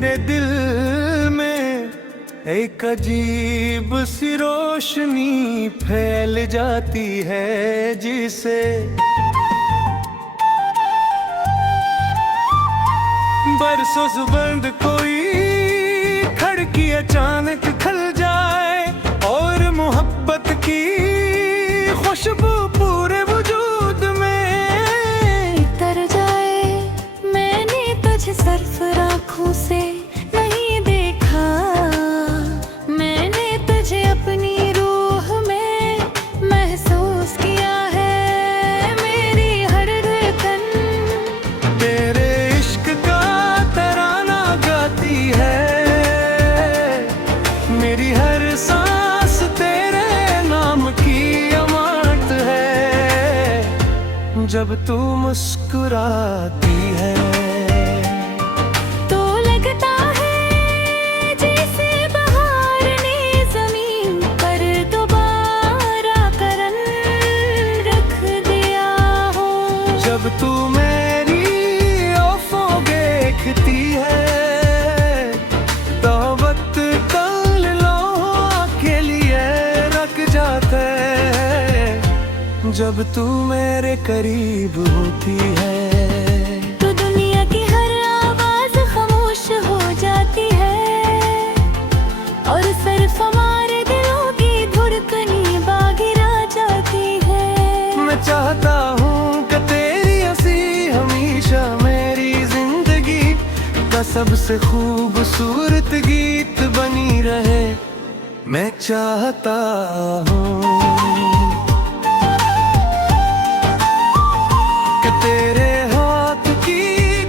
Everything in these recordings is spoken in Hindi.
मेरे दिल में एक अजीब सी रोशनी फैल जाती है, जिसे बरसों से बंद कोई खिड़की अचानक खुल जाए और मोहब्बत की खुशबू पूरे वजूद में तर जाए। मैंने तुझे सिर्फ आँखों से नहीं देखा, मैंने तुझे अपनी रूह में महसूस किया है। मेरी हर धड़कन तेरे इश्क का तराना गाती है, मेरी हर सांस तेरे नाम की अमानत है। जब तू मुस्कुराती है तो लगता है जैसे बहार ने जमीन पर दोबारा करन रख दिया हो। जब तू मेरी आँखों देखती है तो वक्त कल लम्हों के लिए रख जाता है। जब तू मेरे करीब होती है तो दुनिया की हर आवाज खामोश हो जाती है और सिर्फ हमारे दिलों की धड़कनें बागिरा जाती है। मैं चाहता हूँ कि तेरी हंसी हमेशा मेरी जिंदगी का सबसे खूबसूरत गीत बनी रहे। मैं चाहता हूँ कि तेरे हाथ की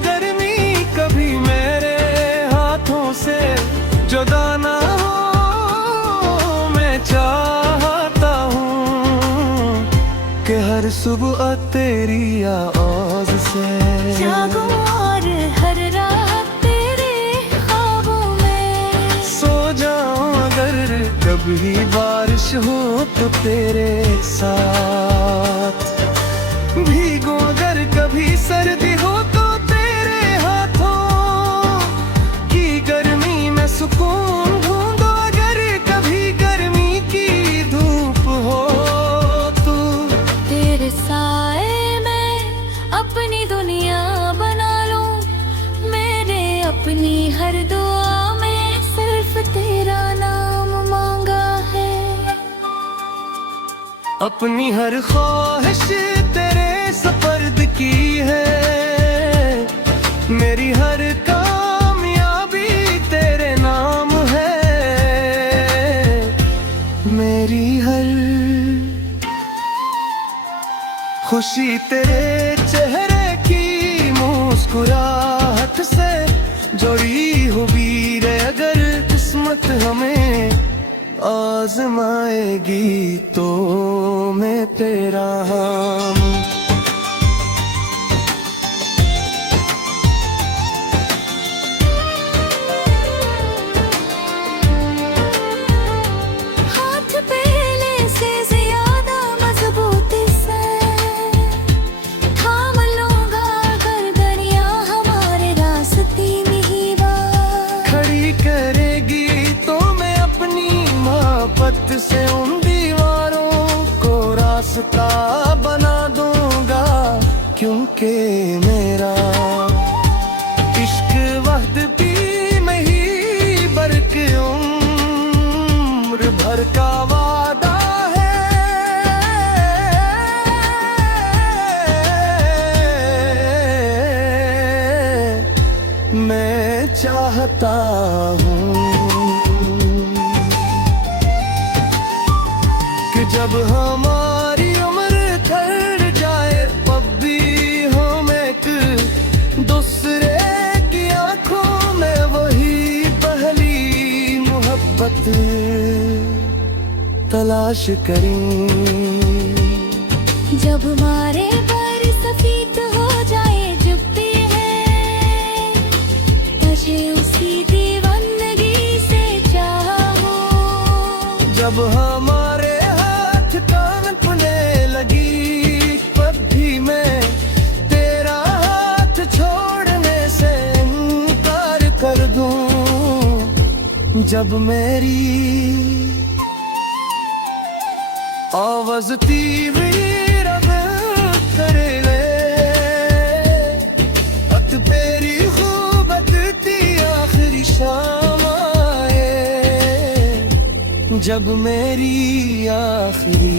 गर्मी कभी मेरे हाथों से जुदा ना हो। मैं चाहता हूँ कि हर सुबह तेरी आवाज़ से जागूं और हर रात तेरे ख्वाबों में सो जाऊं। अगर कभी बारिश हो तो तेरे साथ भीगूं, अगर कभी सर्दी हो तो तेरे हाथों की गर्मी में सुकून ढूंढो। अगर कभी गर्मी की धूप हो तो तेरे साए में अपनी दुनिया बना लूं। मैंने अपनी हर दुआ में सिर्फ तेरा नाम मांगा है। अपनी हर ख्वाहिश तेरे सपर्द की है, मेरी हर कामयाबी तेरे नाम है। मेरी हर खुशी तेरे चेहरे की मुस्कुराहट से जुड़ी हुई रे। अगर किस्मत हमें आजमाएगी तो मैं तेरा हम हाथ पहले से ज्यादा मजबूत से थाम लूंगा। अगर दरिया हमारे रास्ते में ही बात खड़ी करेगी तो मैं अपनी मोहब्बत से उन दीवारों को रास्ता बना दूंगा। क्योंकि मेरा इश्क वहदती में ही बरक उम्र भर का वादा है। मैं चाहता हूँ कि जब हमारी उम्र ढल जाए तब भी हम एक दूसरे की आंखों में वही पहली मोहब्बत तलाश करें। जब हमारे पर सफीद हो जाए जुबते हैं तुझे उसी दीवानगी से चाहो। जब हमारे हाथ कांपने लगी तब भी मैं तेरा हाथ छोड़ने से इनकार कर दूं जब मेरी आवाज तीव्र रब करे ले अत तेरी खूबत ती आखिरी शाम आए जब मेरी आखिरी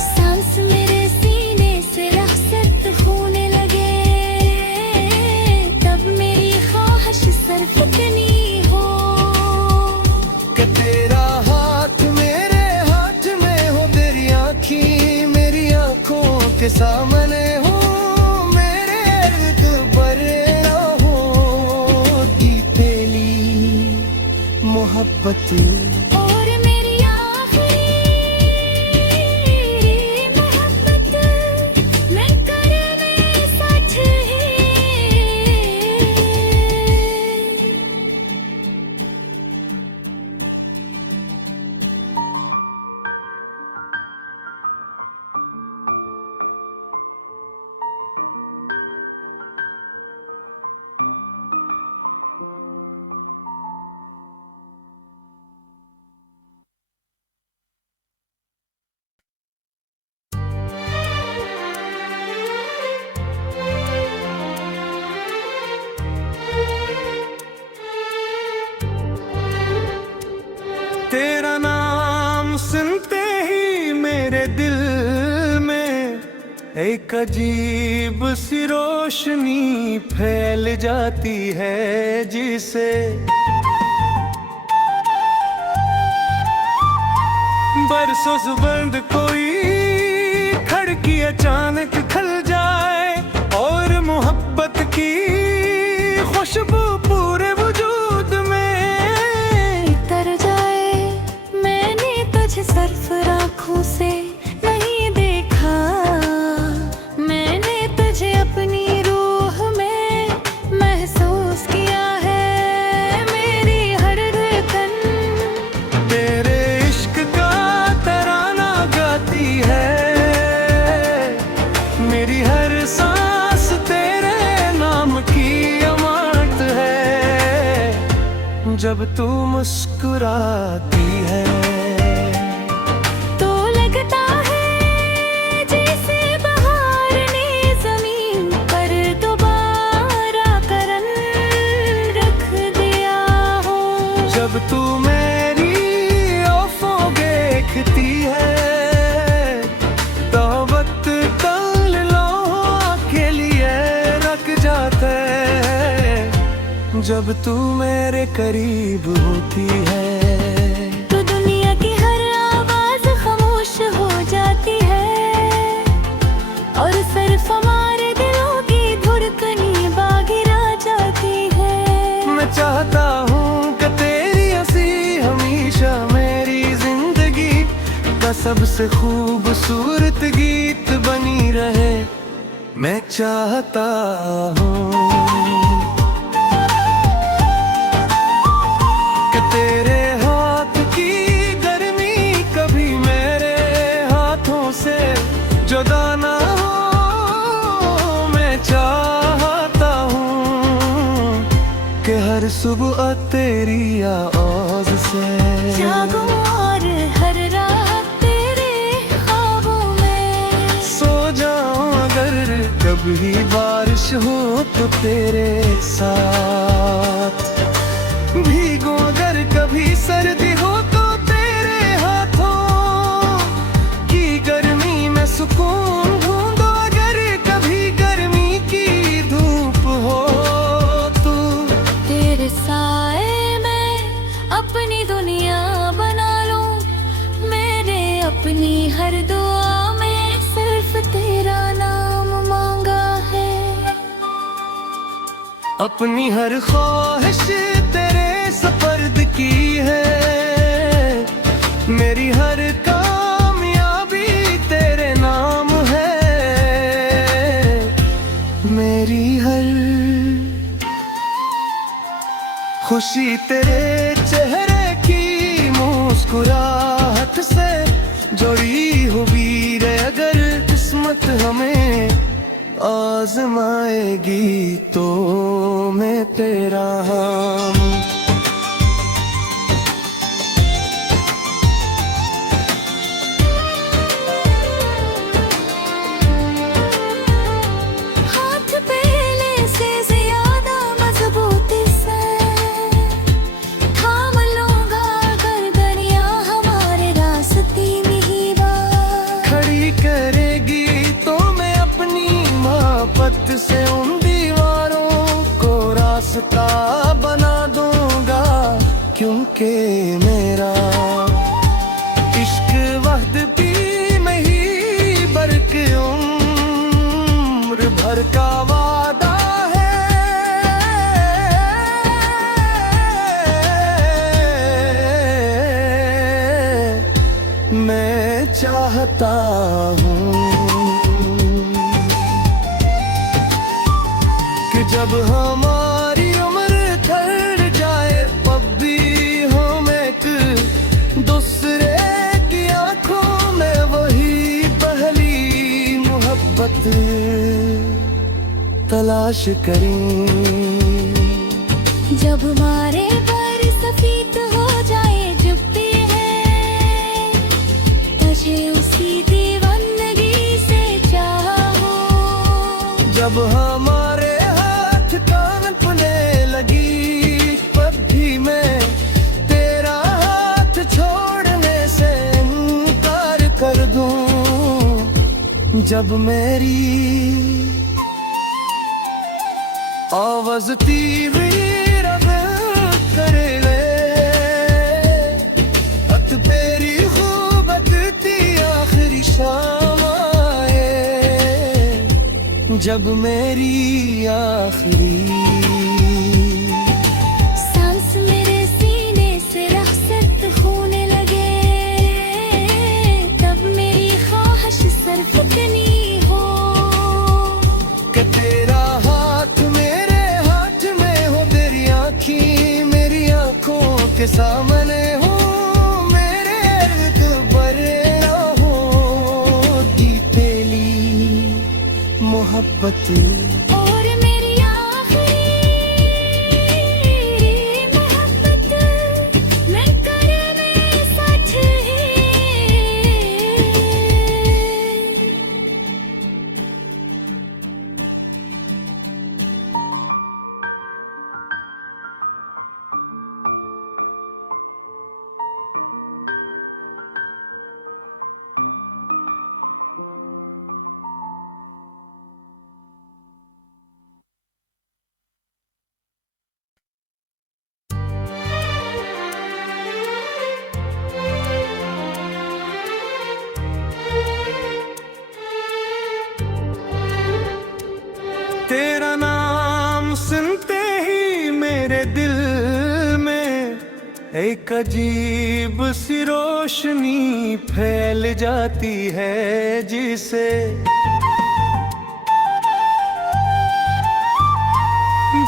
सांस मेरे सीने से रखसत होने लगे तब मेरी ख्वाहिश सिर्फ इतनी हो कि तेरा हाथ मेरे हाथ में हो, तेरी आँखें मेरी आँखों के सामने हो, मेरे इर्द गिर्द हो दी तेरी मोहब्बत और मेरी आखिरी मोहब्बत मैं करने सच है। तेरा नाम सुनते ही मेरे दिल में एक अजीब सी रोशनी फैल जाती है जिसे बरसों से बंद कोई खिड़की अचानक खुल जाए और मोहब्बत की खुशबू पूरे वजूद में तर जाए मैंने तुझे सिर्फ आँखों से नहीं देखा, मैंने तुझे अपनी रूह में महसूस किया है। मेरी हर धड़कन तेरे इश्क का तराना गाती है, मेरी हर सांस तेरे नाम की अमानत है। जब तू मुस्कुराती है तो लगता है जैसे बहार ने जमीन पर दोबारा करन रख दिया हो। जब तू मेरी आँखों देखती है तो वक्त तल लम्हों के लिए रख जाता है। जब तू मेरे करीब होती है तो दुनिया की हर आवाज खामोश हो जाती है और सिर्फ हमारे दिलों की धड़कनी बागिरा जाती है। मैं चाहता हूँ कि तेरी हंसी हमेशा मेरी जिंदगी का सबसे खूबसूरत गीत बनी रहे। मैं चाहता हूँ कि तेरे हाथ की गर्मी कभी मेरे हाथों से जुदा ना हो। मैं चाहता हूँ कि हर सुबह तेरी आवाज से जागो और हर रात तेरे ख्वाबों में सो जाऊं। अगर कभी बारिश हो तो तेरे साथ भीगो, अगर कभी सर्दी हो तो तेरे हाथों की गर्मी में सुकून ढूंढो। अगर कभी गर्मी की धूप हो तो तेरे साए में अपनी दुनिया बना लूं। मेरे अपनी हर दुआ में सिर्फ तेरा नाम मांगा है। अपनी हर ख्वाहिश तेरे सपर्द की है, मेरी हर कामयाबी तेरे नाम है। मेरी हर खुशी तेरे चेहरे की मुस्कुराहट से जुड़ी हुई रे। अगर किस्मत हमें आजमाएगी तो मैं तेरा हम। हाथ पहले से ज्यादा मजबूती से थाम लूंगा गर्दनियां हमारे रास्ते में ही बात। खड़ी करेगी तो मैं अपनी मोहब्बत से उन दीवारों को रास्ता बना दूंगा, क्योंकि मेरा इश्क वहद भी नहीं बल्कि उम्र भर का वादा है। मैं चाहता हूँ कि जब हमारी उम्र ढल जाए तब भी हम एक दूसरे की आंखों में वही पहली मोहब्बत तलाश करें। जब हमारे पर सफेद हो जाए जुबते हैं, तुझे उसी दीवानगी से चाहो। जब हमारे हाथ कांपने लगी तब भी मैं तेरा हाथ छोड़ने से इनकार कर दूं। जब मेरी आवाज तीव्र रब करे ले, अत तेरी खूबती आखिरी शाम आए। जब मेरी आखिरी सांस मेरे सीने से रखसत होने लगे, तब मेरी ख्वाहिश सिर्फ इतनी हो कि तेरा हाथ मेरे हाथ में हो, तेरी आँखें मेरी आँखों के सामने हो, मेरे इर्द गिर्द हो दी पहली मोहब्बत। और मेरी आखिरी मोहब्बत मैं करने साथ है। तेरा नाम सुनते ही मेरे दिल में एक अजीब सी रोशनी फैल जाती है, जिसे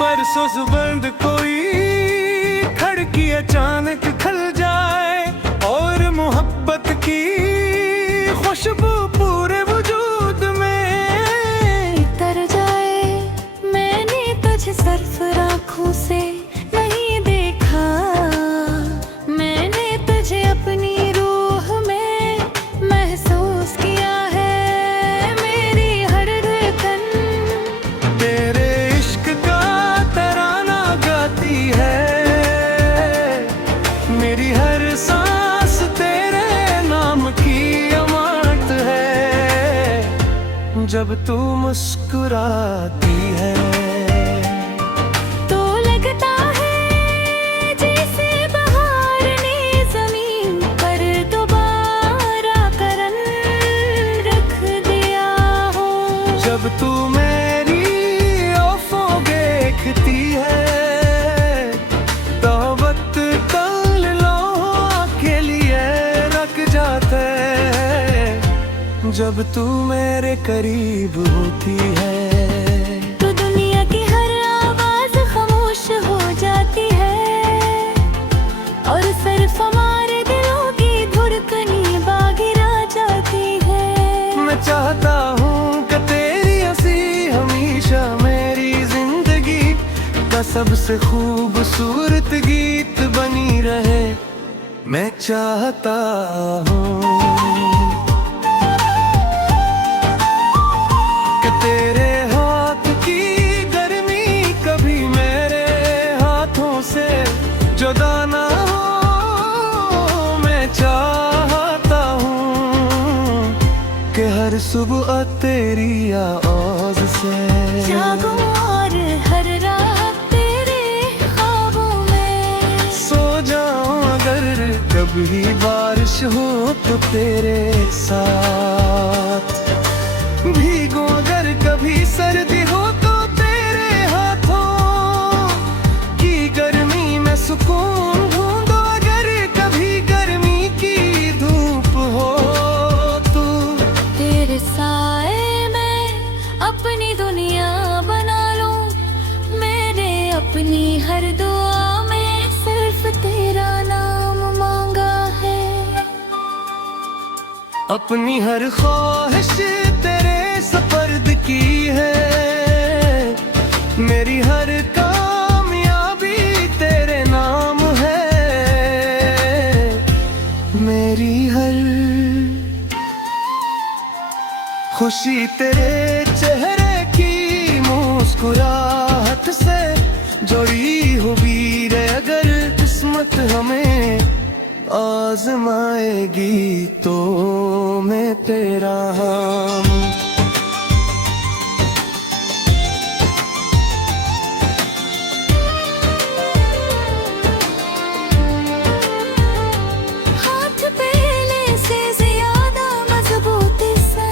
बरसों से बंद कोई खिड़की अचानक खुल जाए और मोहब्बत की खुशबू पूरे वजूद में तर जाए। मैंने तुझे सिर्फ आँखों से नहीं देखा, मैंने तुझे अपनी रूह में महसूस किया है। मेरी हर धड़कन तेरे इश्क का तराना गाती है, मेरी हर सांस तेरे नाम की अमानत है। जब तू मुस्कुराती है तो लगता है जैसे बहार ने जमीन पर दोबारा करन रख दिया हो। जब तू मेरी आँखों देखती है तो वक्त कल लम्हों के लिए रख जाते हैं। जब तू मेरे करीब होती है तो दुनिया की हर आवाज खामोश हो जाती है, और सिर्फ हमारे दिलों की धड़कनें बागिरा जाती है। मैं चाहता हूँ कि तेरी हंसी का सबसे खूबसूरत गीत बनी रहे, मैं चाहता हूँ कि तेरे हाथ की गर्मी कभी मेरे हाथों से जुदा ना हो। मैं चाहता हूँ कि हर सुबह तेरी आवाज़ से जागूं और हर रात तेरे ख्वाबों में सो जाऊं। अगर कभी बारिश हो तो तेरे साथ भीगूं, अगर कभी सर्दी हो तो तेरे हाथों की गर्मी में सुकून ढूंढो। अगर कभी गर्मी की धूप हो तो तेरे साए में अपनी दुनिया बना लूं। मैंने अपनी हर दुआ में सिर्फ तेरा नाम मांगा है। अपनी हर ख्वाहिश तेरे सपर्द की है, मेरी हर कामयाबी तेरे नाम है। मेरी हर खुशी तेरे चेहरे की मुस्कुराहट से जुड़ी हुई रे। अगर किस्मत हमें आजमाएगी तो मैं तेरा हम हाथ पहले से ज्यादा मजबूती से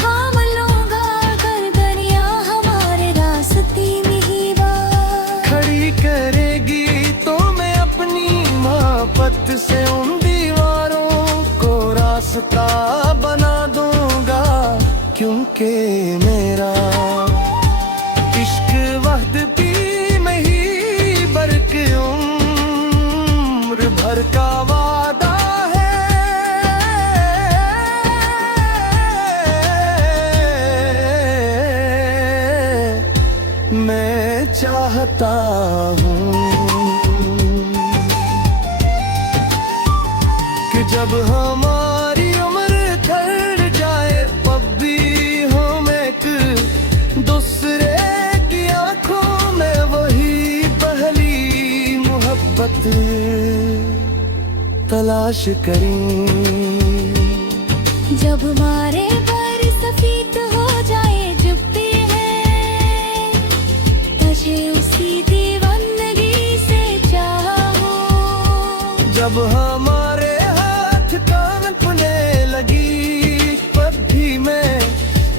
थाम लूंगा। अगर दरिया हमारे रास्ते में ही बात खड़ी करेगी तो मैं अपनी मोहब्बत से उन दीवारों को रास्ता बना दूंगा। क्योंकि मेरा इश्क वहदती में ही बल्कि उम्र भर का वादा है। मैं चाहता हूँ कि जब हमारी उम्र ढल जाए तब भी हम एक दूसरे की आंखों में वही पहली मोहब्बत तलाश करें। जब हमारे पर सफीद हो जाए जुबते हैं, तुझे उसी दीवानगी से चाहो। जब हमारे हाथ कांपने लगी तब भी मैं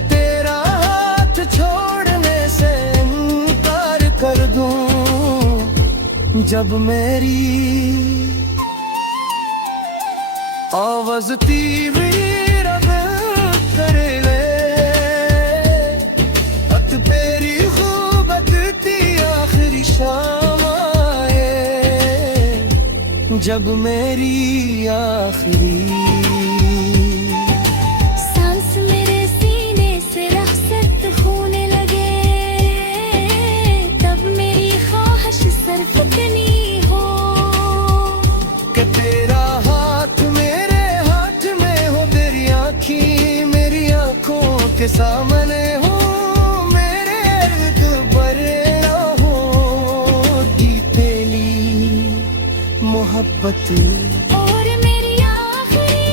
तेरा हाथ छोड़ने से इनकार कर दूं। जब मेरी आवाज तीव्र रब करे अत तेरी खूबती आखिरी शाम आए। जब मेरी आखिरी सांस मेरे सीने से रखसत होने लगे, तब मेरी ख्वाहिश सिर्फ इतनी हो कि तेरा हाथ मेरे हाथ में हो, तेरी आँखें मेरी आँखों के सामने हो, मेरे इर्द गिर्द हो तेरी मोहब्बत। और मेरी आखिरी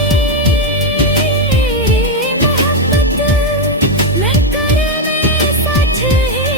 मोहब्बत मैं करने सच है।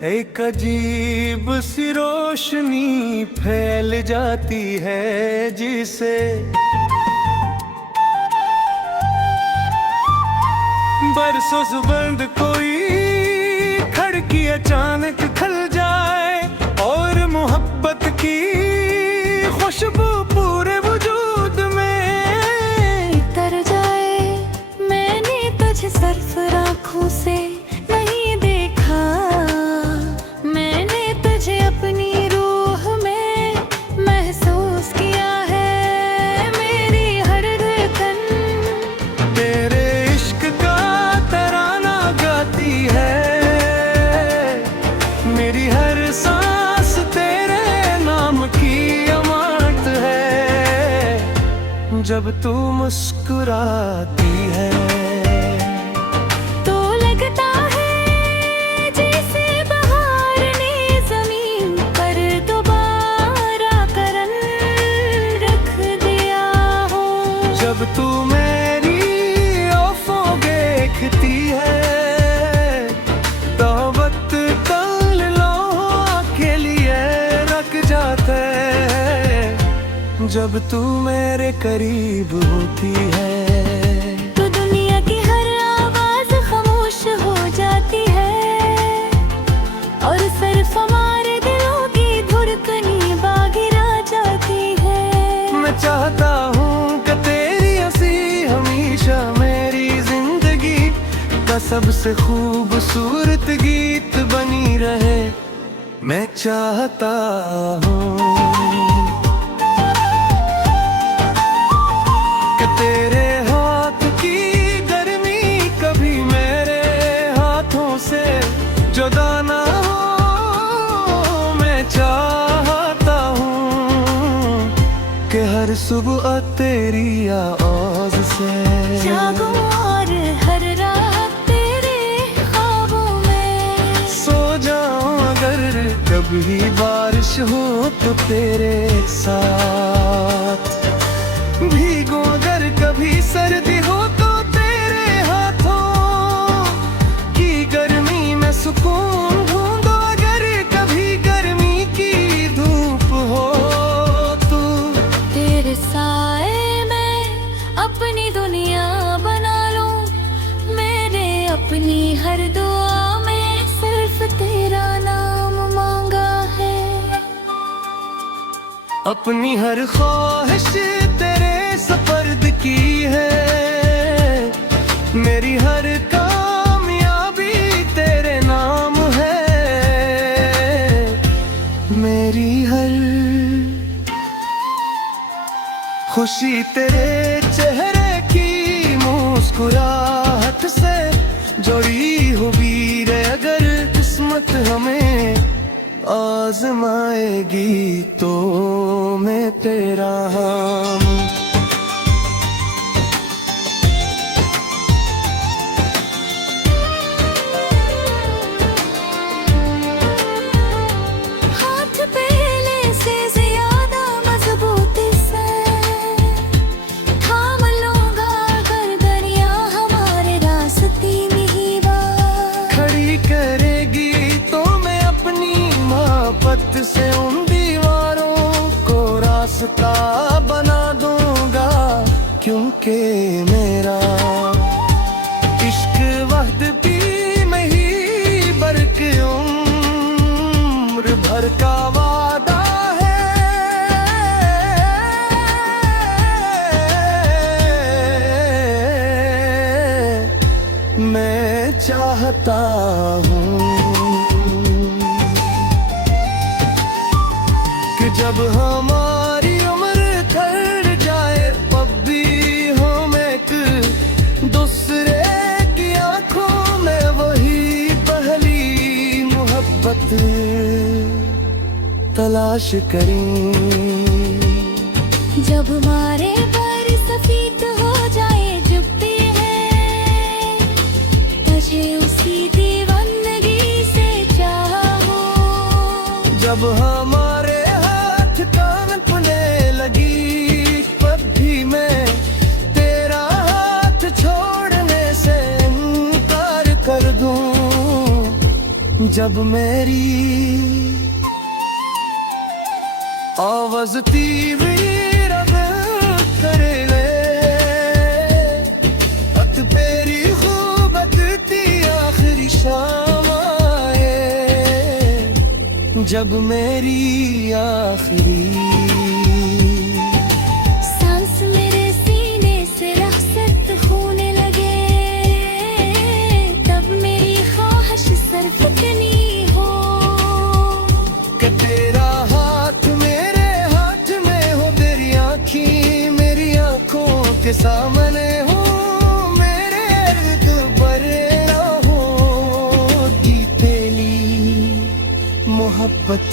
एक अजीब सी रोशनी फैल जाती है जिसे बरसों से बंद कोई खिड़की अचानक खुल जाए और मोहब्बत की खुशबू पूरे वजूद में तर जाए। मैंने तुझे सिर्फ आँखों से नहीं देखा, मैंने तुझे अपनी रूह में महसूस किया है। मेरी हर धड़कन तेरे इश्क का तराना गाती है, मेरी हर सांस तेरे नाम की अमानत है। जब तू मुस्कुराती है तो लगता है जैसे बहार ने जमीन पर दोबारा करन रख दिया हो। जब तू मेरी आँखों देखती है तो वक्त तल लम्हों के लिए रख जाता है। जब तू मेरे करीब होती है तो दुनिया की हर आवाज खामोश हो जाती है और सिर्फ हमारे दिलों की धड़कनें बागिरा जाती है। मैं चाहता हूँ कि तेरी हंसी हमेशा मेरी जिंदगी का सबसे खूबसूरत गीत बनी रहे। मैं चाहता हूँ कि तेरे हाथ की गर्मी कभी मेरे हाथों से जुदा ना हो। मैं चाहता हूँ कि हर सुबह तेरी आवाज़ से जागूं और हर रात तेरे ख्वाबों में सो जाऊं। अगर कभी बारिश हो तो तेरे साथ भीगो, अगर कभी सर्दी हो तो तेरे हाथों की गर्मी में सुकून ढूंढो। अगर कभी गर्मी की धूप हो तो तेरे साए में अपनी दुनिया बना लूं। मेरे अपनी हर दुआ में सिर्फ तेरा नाम मांगा है। अपनी हर ख्वाहिश तेरे सपर्द की है, मेरी हर कामयाबी तेरे नाम है। मेरी हर खुशी तेरे चेहरे की मुस्कुराहट से जुड़ी हुई रे। अगर किस्मत हमें आजमाएगी तो मैं तेरा हम हाथ पहले से ज्यादा मजबूती से थाम लूंगा। अगर दरिया हमारे रास्ते में ही बात खड़ी करेगी तो मैं अपनी मोहब्बत से उन दीवारों को रास्ता बना दूंगा। क्योंकि मेरा इश्क वहदती में ही बरक उम्र भर का वादा है। मैं चाहता हूँ कि जब हमारी उम्र ठहर जाए तब भी हम एक दूसरे की आंखों में वही पहली मोहब्बत तलाश करें। जब हमारे पर सफीद हो जाए जुबते हैं तुझे उसी दीवानगी से चाहो। जब हमारे हाथ कांपने लगी तब भी मैं तेरा हाथ छोड़ने से इनकार कर दूं। जब मेरी आवाज तीव्र रब करे अत तेरी खूबत ती आखिरी शाम आए जब मेरी आखिरी सांस मेरे सीने से रखसत होने लगे तब मेरी ख्वाहिश सिर्फ इतनी हो कि तेरा हाथ मेरे हाथ में हो, तेरी आँखें मेरी आँखों के सामने हो, मेरे इर्द पर ना हो की पहली मोहब्बत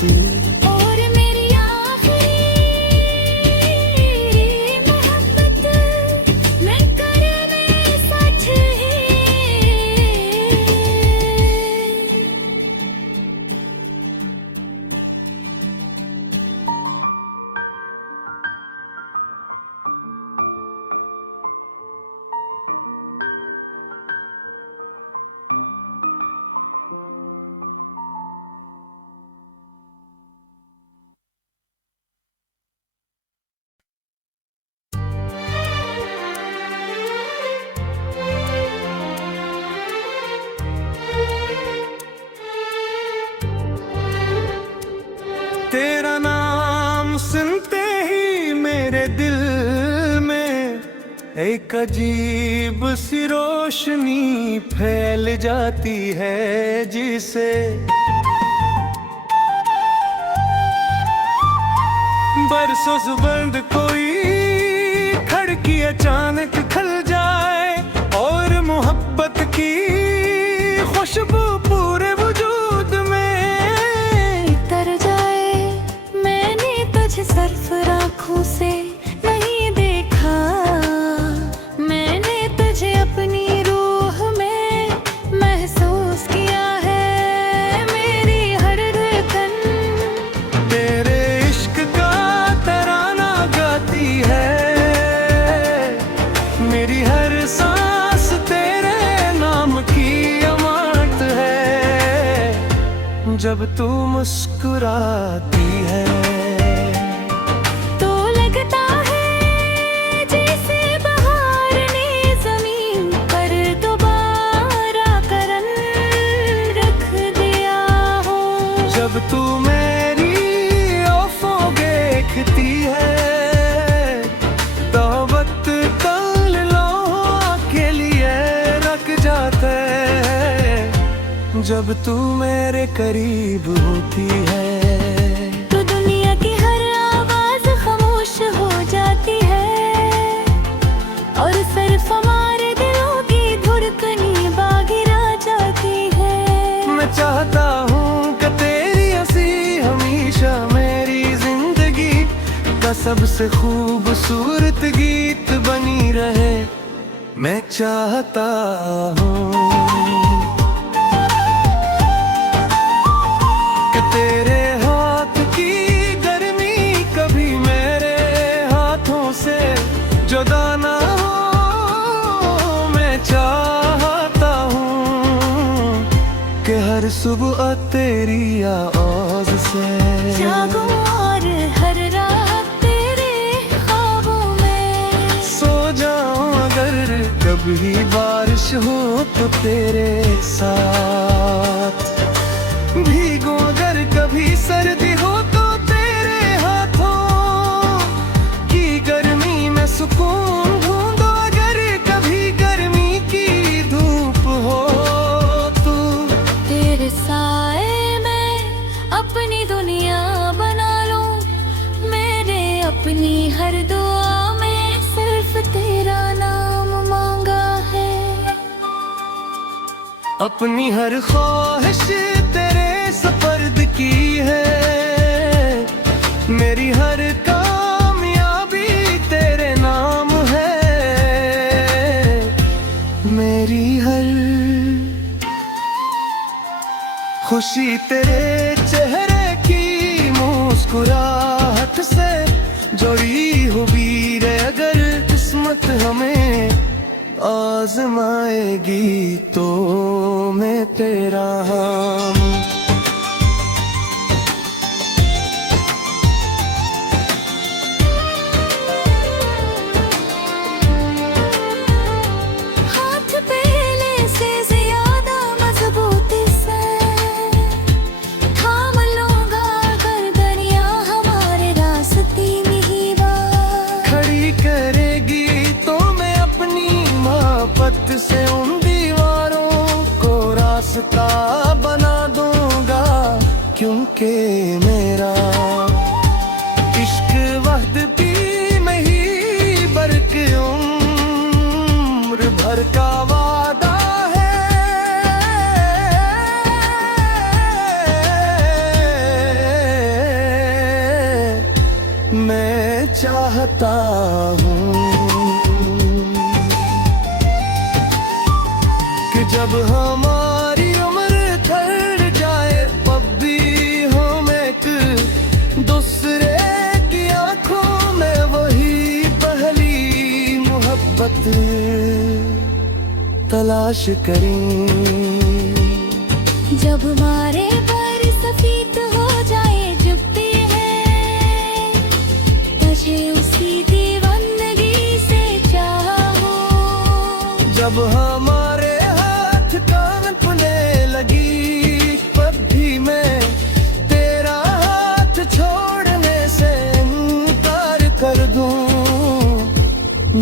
और मेरी आखिरी मोहब्बत मैं करने सच है। तेरा नाम सुनते ही मेरे दिल में एक अजीब सी रोशनी फैल जाती है जिसे बरसों से बंद कोई खिड़की अचानक खुल जाए और मोहब्बत की खुशबू पूरे वजूद में तर जाए मैंने तुझे सिर्फ आँखों से नहीं देखा, मैंने तुझे अपनी रूह में महसूस किया है, मेरी हर धड़कन तेरे इश्क का तराना गाती है, मेरी हर सांस तेरे नाम की अमानत है जब तू मुस्कुराती है तो लगता है जैसे बहार ने जमीन पर दोबारा करन रख दिया हो। जब तू मेरी आँखों देखती है तो वक्त कल लोहा के लिए रख जाता है जब तू मेरे करीब होती है तो दुनिया की हर आवाज खामोश हो जाती है और सिर्फ हमारे दिलों की धड़कनी बागिरा जाती है। मैं चाहता हूँ कि तेरी हंसी हमेशा मेरी जिंदगी का सबसे खूबसूरत गीत बनी रहे। मैं चाहता हूँ कि तेरे हाथ की गर्मी कभी मेरे हाथों से जुदा ना हो। मैं चाहता हूँ कि हर सुबह तेरी आवाज़ से जागूं और हर रात तेरे ख्वाबों में सो जाऊं अगर कभी बारिश हो तो तेरे साथ भीगो अगर कभी सर्दी हो तो तेरे हाथों की गर्मी में सुकून ढूंढो अगर कभी गर्मी की धूप हो तू तेरे साए में अपनी दुनिया बना लूं, मेरे अपनी हर दुआ में सिर्फ तेरा नाम मांगा है। अपनी हर ख्वाहिश तेरे सपर्द की है, मेरी हर कामयाबी तेरे नाम है, मेरी हर खुशी तेरे चेहरे की मुस्कुराहट से जुड़ी हुई रे। अगर किस्मत हमें आजमाएगी तो मैं तेरा हम मोहब्बत से उन दीवारों को रास्ता बना दूंगा, क्योंकि मेरा इश्क वहद भी में ही बरक उम्र भर का वादा है। मैं चाहता हूँ कि जब हमारी उम्र ढल जाए, तब भी हम एक दूसरे की आंखों में वही पहली मोहब्बत तलाश करें। जब हमारे पर सफेद हो जाए जुबते हैं, तुझे उसी दीवानगी से चाहो। जब हमारे हाथ कांपने लगी, तब भी मैं तेरा हाथ छोड़ने से इनकार कर दूं।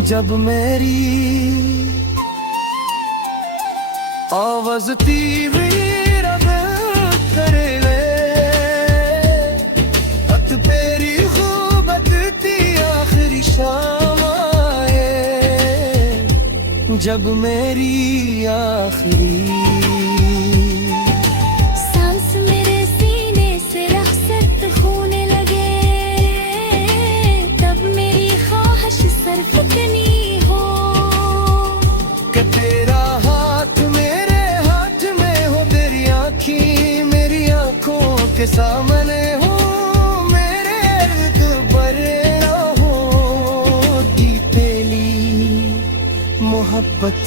जब मेरी आवाज तीव्र रब करे ले, अत तेरी खूबत थी आखिरी शाम आए। जब मेरी आखिरी सांस मेरे सीने से रखसत होने लगे, तब मेरी ख्वाहिश सरफकनी हो कि तेरा हाथ मेरे हाथ में हो, तेरी आँखें मेरी आँखों के सामने हो, मेरे इर्द बरे हो दी पहली मोहब्बत।